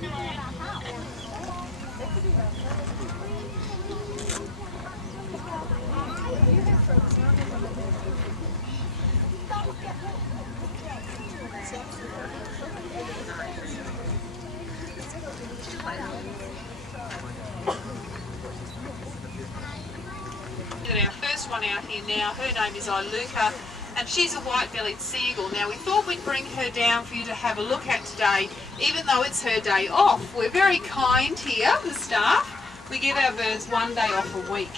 Our first one out here now, her name is Iluka, and she's a white-bellied seagull. Now we thought we'd bring her down for you to have a look at today, even though it's her day off. We're very kind here, the staff. We give our birds one day off a week,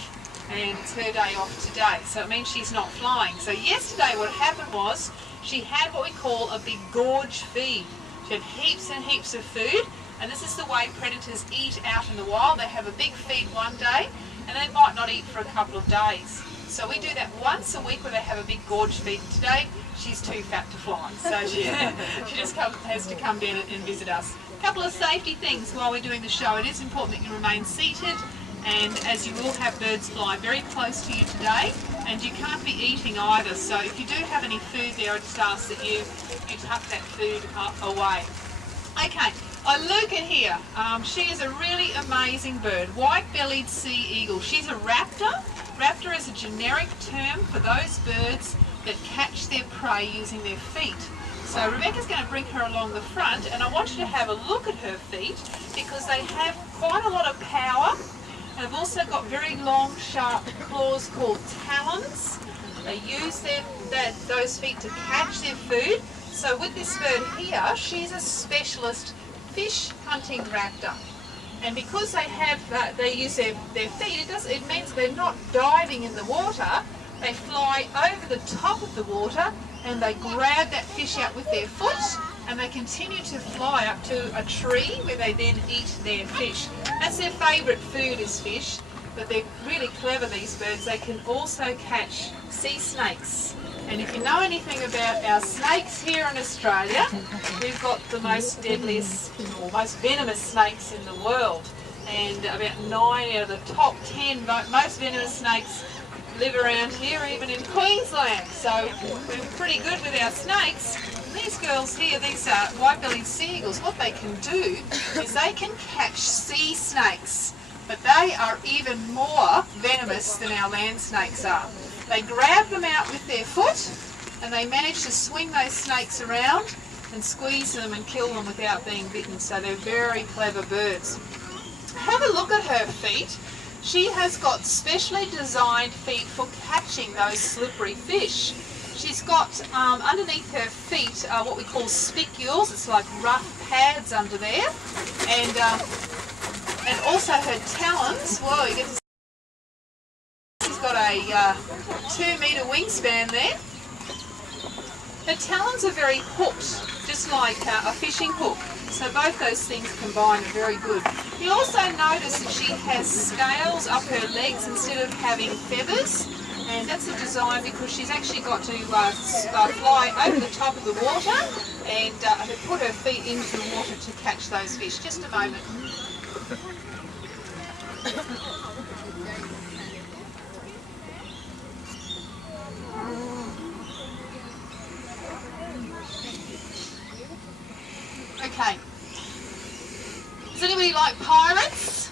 and it's her day off today, so it means she's not flying. So yesterday what happened was she had what we call a big gorge feed. She had heaps and heaps of food, and this is the way predators eat out in the wild. They have a big feed one day, and they might not eat for a couple of days. So we do that once a week where they have a big gorge feed. Today, she's too fat to fly, so she just has to come down and visit us. A couple of safety things while we're doing the show. It is important that you remain seated, and as you will have birds fly very close to you today, and you can't be eating either. So if you do have any food there, I just ask that you tuck that food away. Okay. Iluka here, she is a really amazing bird, white-bellied sea eagle. She's a raptor. Raptor is a generic term for those birds that catch their prey using their feet. So Rebecca's going to bring her along the front, and I want you to have a look at her feet because they have quite a lot of power. They've also got very long, sharp claws called talons. They use those feet to catch their food. So with this bird here, she's a specialist fish hunting raptor, and because they use their feet, it means they're not diving in the water. They fly over the top of the water and they grab that fish out with their foot, and they continue to fly up to a tree where they then eat their fish. That's their favourite food, is fish, but they're really clever, these birds. They can also catch sea snakes. And if you know anything about our snakes here in Australia, we've got the most deadliest or most venomous snakes in the world. And about 9 out of the top 10 most venomous snakes live around here, even in Queensland. So we're pretty good with our snakes. And these girls here, these white-bellied seagulls, what they can do is they can catch sea snakes, but they are even more venomous than our land snakes are. They grab them out with their foot, and they manage to swing those snakes around and squeeze them and kill them without being bitten. So they're very clever birds. Have a look at her feet. She has got specially designed feet for catching those slippery fish. She's got underneath her feet what we call spicules. It's like rough pads under there, and also her talons. Whoa, you get to got a 2-metre wingspan there. Her talons are very hooked, just like a fishing hook. So both those things combined are very good. You also notice that she has scales up her legs instead of having feathers, and that's a design because she's actually got to fly over the top of the water and put her feet into the water to catch those fish. Just a moment. Okay. Does anybody like pirates?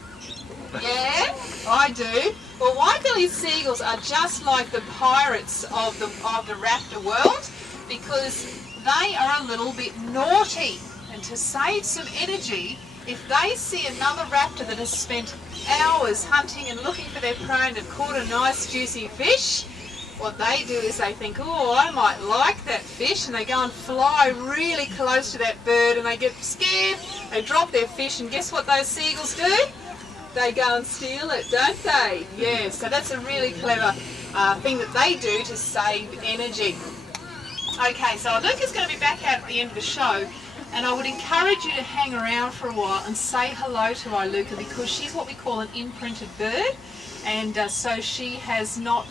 Yeah, I do. Well, white-bellied seagulls are just like the pirates of the raptor world because they are a little bit naughty. And to save some energy, if they see another raptor that has spent hours hunting and looking for their prey and have caught a nice juicy fish, what they do is they think, oh, I might like that fish, and they go and fly really close to that bird and they get scared, they drop their fish, and guess what those seagulls do? They go and steal it, don't they? Yeah, so that's a really clever thing that they do to save energy. Okay, so Luca's going to be back out at the end of the show, and I would encourage you to hang around for a while and say hello to Iluka because she's what we call an imprinted bird, and so she has not...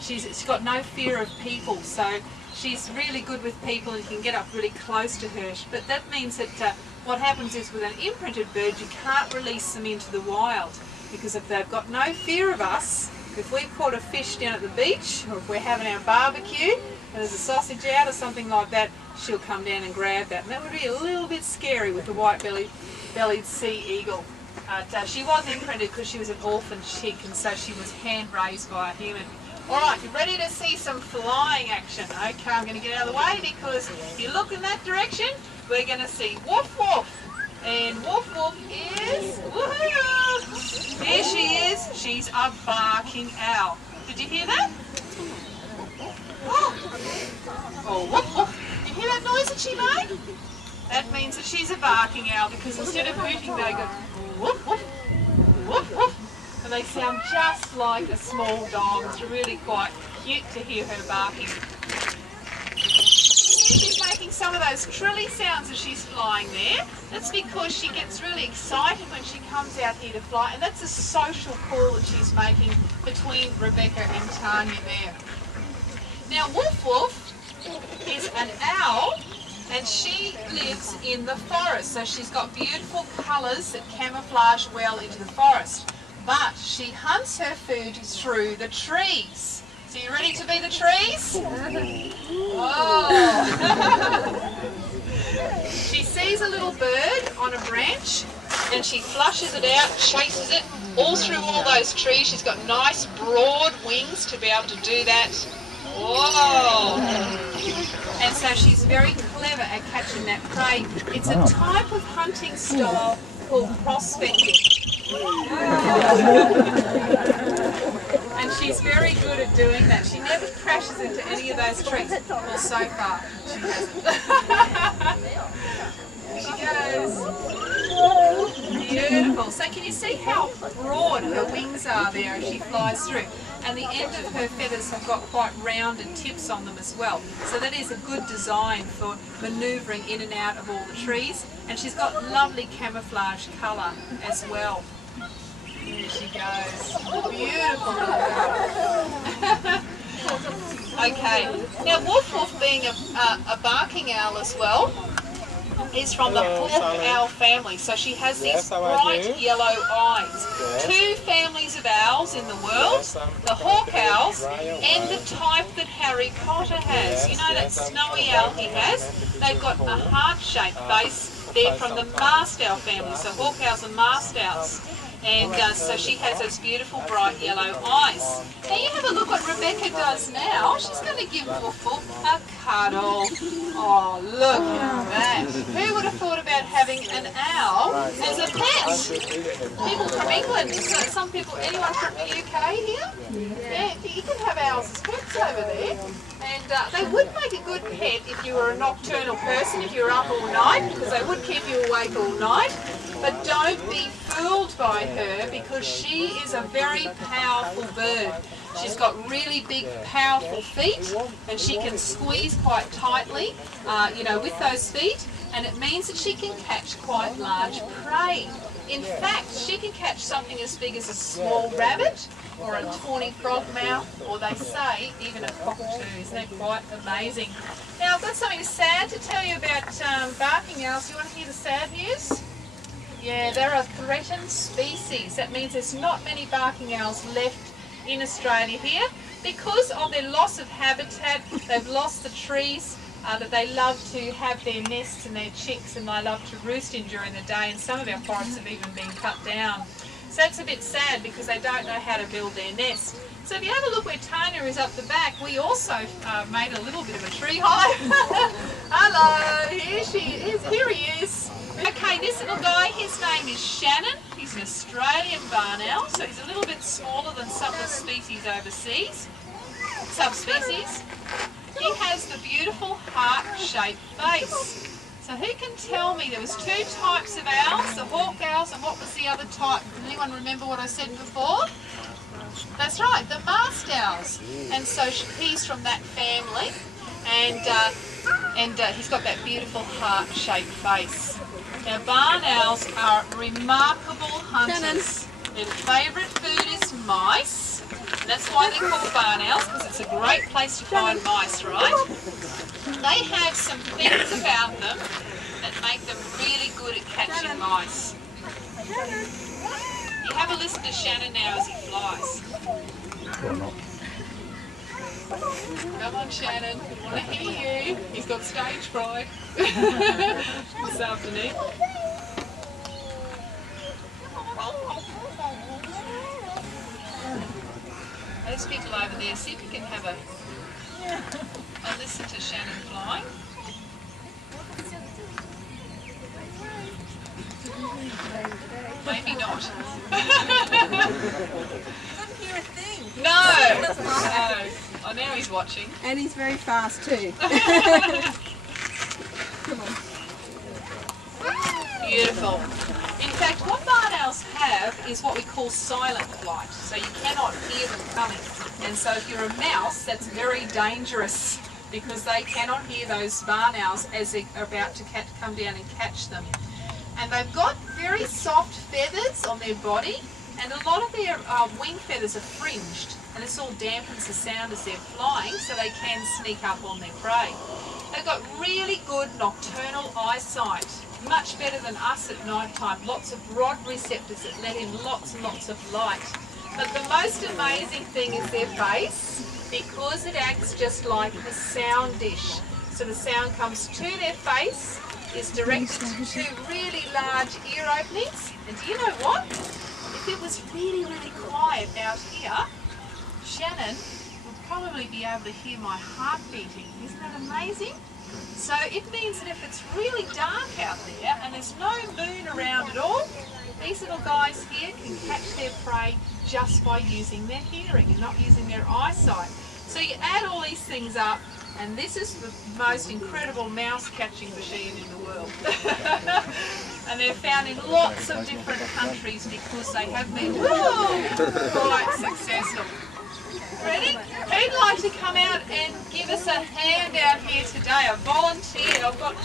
She's got no fear of people, so she's really good with people and you can get up really close to her. But that means that what happens is with an imprinted bird, you can't release them into the wild because if they've got no fear of us, if we've caught a fish down at the beach or if we're having our barbecue and there's a sausage out or something like that, she'll come down and grab that. And that would be a little bit scary with the white-bellied white-bellied sea eagle. She was imprinted because she was an orphan chick, and so she was hand-raised by a human. All right, you ready to see some flying action? Okay, I'm going to get out of the way because if you look in that direction, we're going to see Woof Woof. And Woof Woof is, woohoo! There she is. She's a barking owl. Did you hear that? Oh, Woof Woof. Did you hear that noise that she made? That means that she's a barking owl because instead of hooting, they go woof woof, woof woof. And they sound just like a small dog. It's really quite cute to hear her barking. She's making some of those trilly sounds as she's flying there. That's because she gets really excited when she comes out here to fly, and that's a social call that she's making between Rebecca and Tanya there. Now Woof Woof is an owl, and she lives in the forest, so she's got beautiful colours that camouflage well into the forest. But she hunts her food through the trees. So you ready to be the trees? Oh. She sees a little bird on a branch and she flushes it out, chases it all through all those trees. She's got nice broad wings to be able to do that. Whoa! And so she's very clever at catching that prey. It's a type of hunting style called prospecting. And she's very good at doing that. She never crashes into any of those trees. Well, so far, she hasn't. There she goes. Beautiful. So can you see how broad her wings are there as she flies through? And the end of her feathers have got quite rounded tips on them as well. So that is a good design for manoeuvring in and out of all the trees. And she's got lovely camouflage colour as well. There she goes. Beautiful little girl. Okay. Now Woof Woof, being a barking owl as well, is from the hawk owl family. So she has these bright yellow eyes. Two families of owls in the world, the hawk owls and the type that Harry Potter has. You know that snowy owl he has? They've got a heart-shaped face. They're from the mast owl family. So hawk owls are mast owls. And so she has those beautiful bright yellow eyes. Now you have a look what Rebecca does now. She's going to give Woof Woof a cuddle. Oh, look at that. Who would have thought about having an owl as a pet? People from England, some people, anyone from the UK here? Yeah, you can have owls as pets over there. And they would make a good pet if you were a nocturnal person, if you were up all night, because they would keep you awake all night. But don't be fooled by her because she is a very powerful bird. She's got really big, powerful feet and she can squeeze quite tightly, with those feet, and it means that she can catch quite large prey. In fact, she can catch something as big as a small rabbit or a tawny frogmouth, or they say even a cockatoo. Isn't that quite amazing? Now, I've got something sad to tell you about barking owls. Do you want to hear the sad news? Yeah, they're a threatened species. That means there's not many barking owls left in Australia here because of their loss of habitat. They've lost the trees that they love to have their nests and their chicks, and they love to roost in during the day, and some of our forests have even been cut down. So that's a bit sad because they don't know how to build their nest. So if you have a look where Tanya is up the back, we also made a little bit of a tree hive. Hello, here she is, here he is. Okay, this little guy, his name is Shannon. He's an Australian barn owl, so he's a little bit smaller than some of the species overseas, subspecies. He has the beautiful heart-shaped face. So who can tell me, there was two types of owls, the hawk owls, and what was the other type? Can anyone remember what I said before? That's right, the mast owls. And so he's from that family, and he's got that beautiful heart-shaped face. Now, barn owls are remarkable hunters. Their favourite food is mice, and that's why they're called barn owls, because it's a great place to find mice, right? They have some things about them that make them really good at catching mice. You have a listen to Shannon now as he flies. Come on, Shannon, we want to hear you. He's got stage fright this afternoon. there. See if you can have a listen to Shannon flying. Maybe not. Couldn't hear a thing. No. Oh, now he's watching. And he's very fast too. Come on. Beautiful. In fact, what barn owls have is what we call silent flight. So you cannot hear them coming. And so if you're a mouse, that's very dangerous because they cannot hear those barn owls as they're about to come down and catch them. And they've got very soft feathers on their body, and a lot of their wing feathers are fringed, and this all dampens the sound as they're flying so they can sneak up on their prey. They've got really good nocturnal eyesight, much better than us at night time. Lots of rod receptors that let in lots and lots of light. But the most amazing thing is their face, because it acts just like a sound dish. So the sound comes to their face, is directed to really large ear openings. And do you know what? If it was really, really quiet out here, Shannon would probably be able to hear my heart beating. Isn't that amazing? So it means that if it's really dark out there and there's no moon around at all, these little guys here can catch their prey just by using their hearing and not using their eyesight. So you add all these things up, and this is the most incredible mouse catching machine in the world. And they're found in lots of different countries because they have been quite successful. Ready? Who'd like to come out and give us a hand out here today? A volunteer. I've got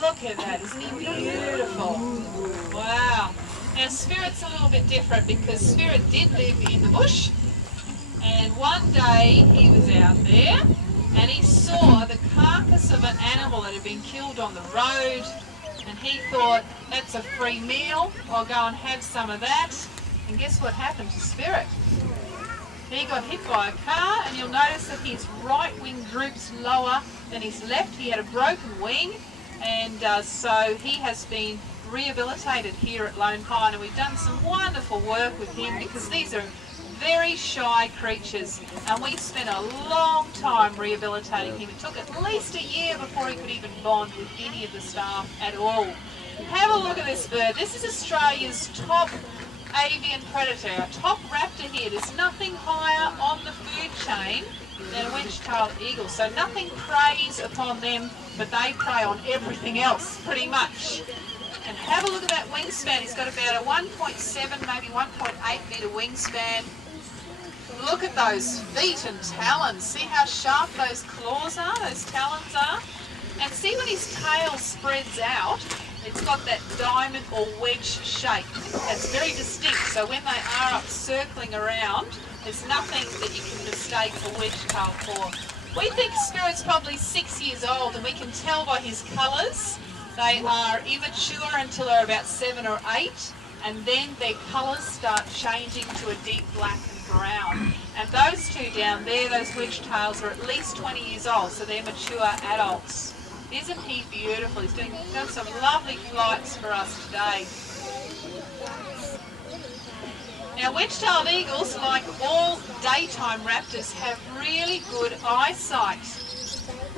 look at that, isn't he beautiful? Wow. Now Spirit's a little bit different because Spirit did live in the bush, and one day he was out there and he saw the carcass of an animal that had been killed on the road, and he thought, that's a free meal, I'll go and have some of that. And guess what happened to Spirit? He got hit by a car, and you'll notice that his right wing droops lower than his left. He had a broken wing, and so he has been rehabilitated here at Lone Pine, and we've done some wonderful work with him because these are very shy creatures, and we spent a long time rehabilitating him. It took at least a year before he could even bond with any of the staff at all. Have a look at this bird. This is Australia's top avian predator, our top raptor here. There's nothing higher on the food chain than a wedge-tailed eagle, so nothing preys upon them, but they prey on everything else pretty much. And have a look at that wingspan. He's got about a 1.7, maybe 1.8 metre wingspan. Look at those feet and talons. See how sharp those claws are, those talons are? And see when his tail spreads out, it's got that diamond or wedge shape. It's very distinct, so when they are up circling around, there's nothing that you can mistake a wedge-tail for. We think Spirit's probably 6 years old, and we can tell by his colours. They are immature until they're about 7 or 8, and then their colours start changing to a deep black and brown. And those two down there, those wedge-tails, are at least 20 years old, so they're mature adults. Isn't he beautiful? He's done some lovely flights for us today. Now, wedge-tailed eagles, like all daytime raptors, have really good eyesight.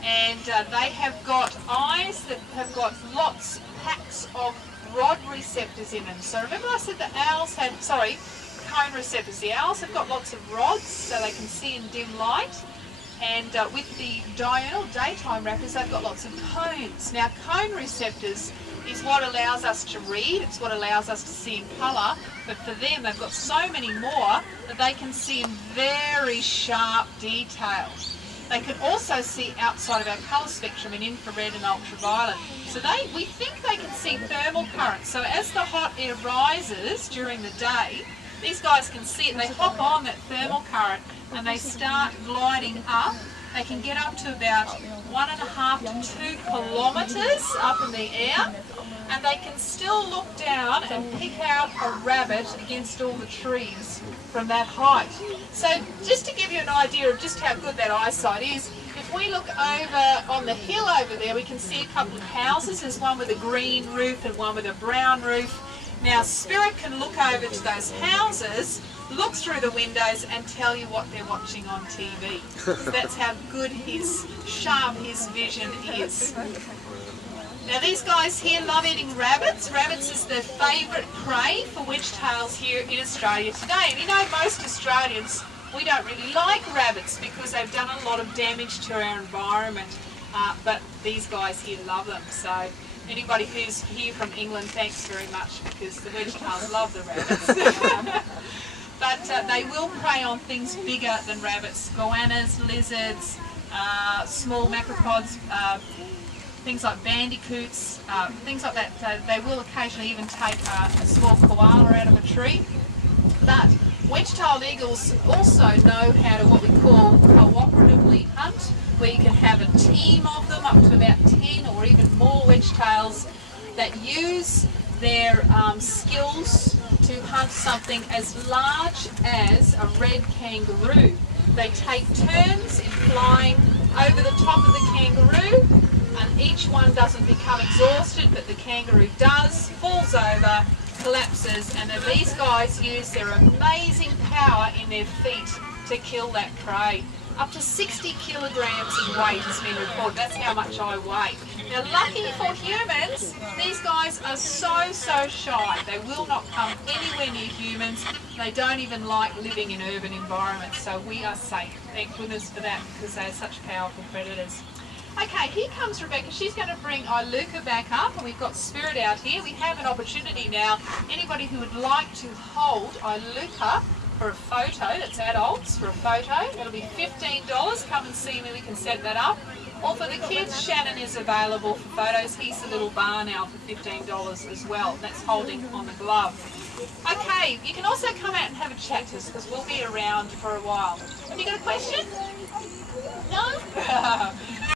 And they have got eyes that have got packs of rod receptors in them. So remember I said the owls had, cone receptors. The owls have got lots of rods so they can see in dim light. And with the diurnal daytime raptors, they've got lots of cones. Now, cone receptors is what allows us to read, it's what allows us to see in colour, but for them, they've got so many more that they can see in very sharp detail. They can also see outside of our colour spectrum in infrared and ultraviolet. So we think they can see thermal currents. So as the hot air rises during the day, these guys can see it, and they hop on that thermal current and they start gliding up. They can get up to about 1.5 to 2 kilometres up in the air, and they can still look down and pick out a rabbit against all the trees from that height. So just to give you an idea of just how good that eyesight is, if we look over on the hill over there, we can see a couple of houses. There's one with a green roof and one with a brown roof. Now, Spirit can look over to those houses look through the windows and tell you what they're watching on TV. That's how good sharp his vision is. Now these guys here love eating rabbits. Rabbits is their favourite prey for wedge-tails here in Australia today. And you know, most Australians, we don't really like rabbits because they've done a lot of damage to our environment. But these guys here love them. So anybody who's here from England, thanks very much, because the wedge-tails love the rabbits. But they will prey on things bigger than rabbits: goannas, lizards, small macropods, things like bandicoots, things like that. They will occasionally even take a small koala out of a tree. But wedge-tailed eagles also know how to what we call cooperatively hunt, where you can have a team of them, up to about 10 or even more wedge-tails, that use their skills to hunt something as large as a red kangaroo. They take turns in flying over the top of the kangaroo, and each one doesn't become exhausted, but the kangaroo does, falls over, collapses, and then these guys use their amazing power in their feet to kill that prey. Up to 60 kilograms in weight has been reported. That's how much I weigh. Now, lucky for humans, these guys are so shy. They will not come anywhere near humans. They don't even like living in urban environments, so we are safe. Thank goodness for that, because they are such powerful predators. Okay, here comes Rebecca. She's going to bring Iluka back up, and we've got Spirit out here. We have an opportunity now. Anybody who would like to hold Iluka for a photo, that's adults, for a photo, it'll be $15. Come and see me, we can set that up. Or for the kids, Shannon is available for photos. He's a little bar now for $15 as well. That's holding on the glove. Okay, you can also come out and have a chat to us, because we'll be around for a while. Have you got a question? No?